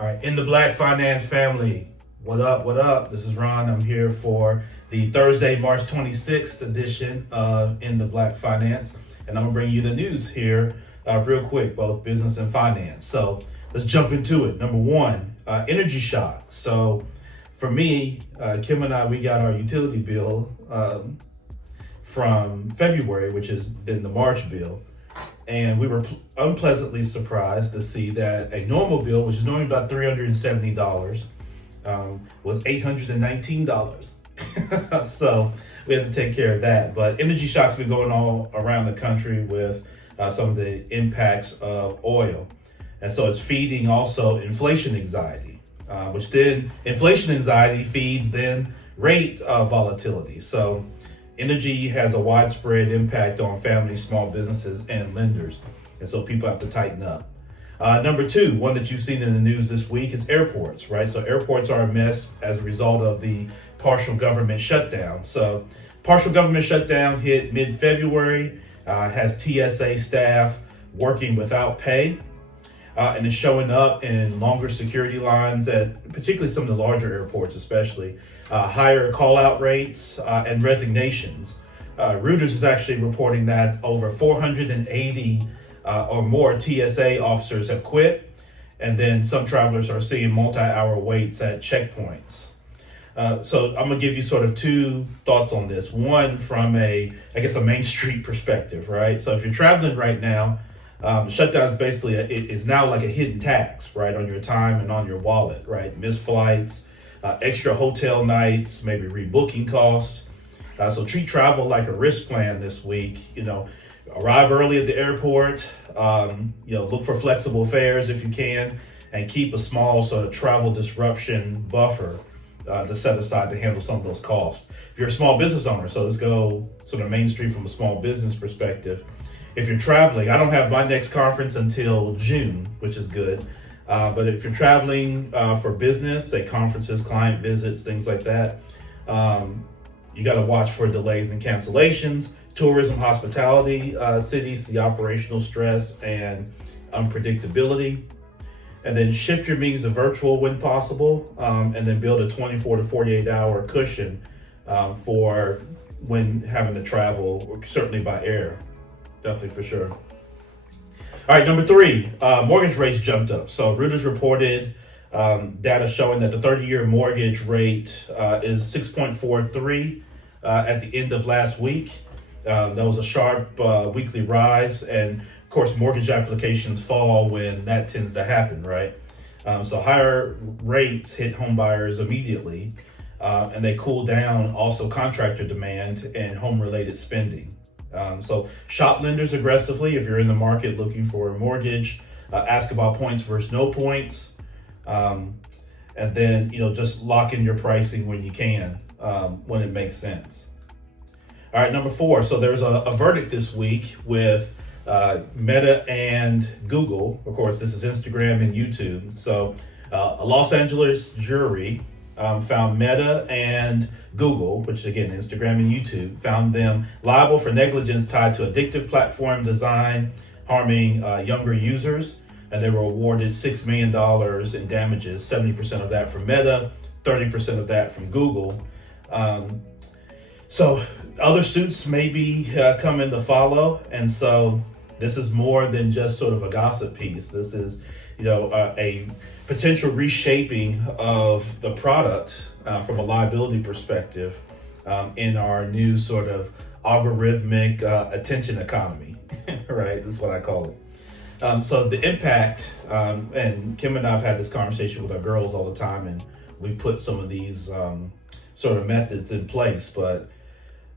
All right, in the Black Finance family, what up, what up? This is Ron. I'm here for the Thursday, March 26th edition of In the Black Finance, and I'm gonna bring you the news here real quick, both business and finance. So let's jump into it. Number one, energy shock. So for me, Kim and I, we got our utility bill from February, which has been the March bill. And we were unpleasantly surprised to see that a normal bill, which is normally about $370, was $819. So we had to take care of that. But energy shocks been going all around the country with some of the impacts of oil. And so it's feeding also inflation anxiety, which then inflation anxiety feeds then rate volatility. So energy has a widespread impact on families, small businesses, and lenders. And so people have to tighten up. Number two, one that you've seen in the news this week is airports, right? So airports are a mess as a result of the partial government shutdown. So partial government shutdown hit mid-February, has TSA staff working without pay, and is showing up in longer security lines at particularly some of the larger airports, especially. Higher call-out rates and resignations. Reuters is actually reporting that over 480 or more TSA officers have quit, and then some travelers are seeing multi-hour waits at checkpoints. So I'm gonna give you sort of two thoughts on this. One from a Main Street perspective, right? So if you're traveling right now, shutdown is basically is now like a hidden tax, right, on your time and on your wallet, right? Missed flights, extra hotel nights, maybe rebooking costs. So treat travel like a risk plan this week. Arrive early at the airport. Look for flexible fares if you can, and keep a small sort of travel disruption buffer to set aside to handle some of those costs. If you're a small business owner, so let's go sort of Main Street from a small business perspective. If you're traveling, I don't have my next conference until June, which is good. But if you're traveling for business, say conferences, client visits, things like that, you got to watch for delays and cancellations. Tourism, hospitality cities see operational stress and unpredictability. And then shift your meetings to virtual when possible, and then build a 24 to 48 hour cushion for when having to travel, certainly by air, definitely for sure. All right, number three, mortgage rates jumped up. So Reuters reported data showing that the 30-year mortgage rate is 6.43 at the end of last week. That was a sharp weekly rise. And of course, mortgage applications fall when that tends to happen, right? So higher rates hit home buyers immediately, and they cool down also contractor demand and home-related spending. So shop lenders aggressively if you're in the market looking for a mortgage. Ask about points versus no points, and then just lock in your pricing when you can, when it makes sense. All right, number four. So there's a verdict this week with Meta and Google. Of course, this is Instagram and YouTube. So a Los Angeles jury found Meta and Google, which again, Instagram and YouTube, found them liable for negligence tied to addictive platform design, harming younger users. And they were awarded $6 million in damages, 70% of that from Meta, 30% of that from Google. So other suits may be coming to follow. And so this is more than just sort of a gossip piece. This is, a potential reshaping of the product from a liability perspective in our new sort of algorithmic attention economy, right? That's what I call it. So the impact, and Kim and I have had this conversation with our girls all the time, and we put some of these sort of methods in place. But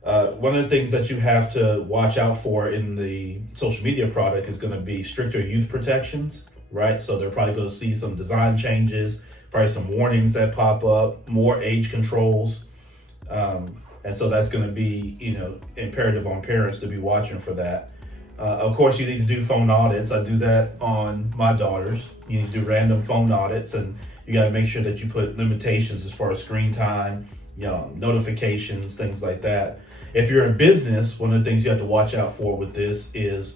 one of the things that you have to watch out for in the social media product is going to be stricter youth protections, right? So they're probably going to see some design changes, probably some warnings that pop up, more age controls. And so that's going to be, imperative on parents to be watching for that. Of course, you need to do phone audits. I do that on my daughters. You need to do random phone audits, and you got to make sure that you put limitations as far as screen time, notifications, things like that. If you're in business, one of the things you have to watch out for with this is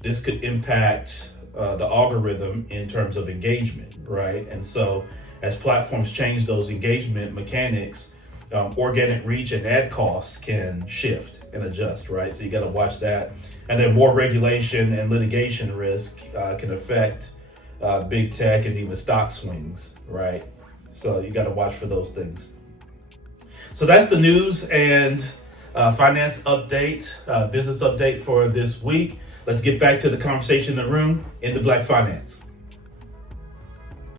this could impact the algorithm in terms of engagement, right? And so as platforms change those engagement mechanics, organic reach and ad costs can shift and adjust, right? So you got to watch that. And then more regulation and litigation risk can affect big tech and even stock swings, right? So you got to watch for those things. So that's the news and finance update, business update for this week. Let's get back to the conversation in the room in the Black Finance.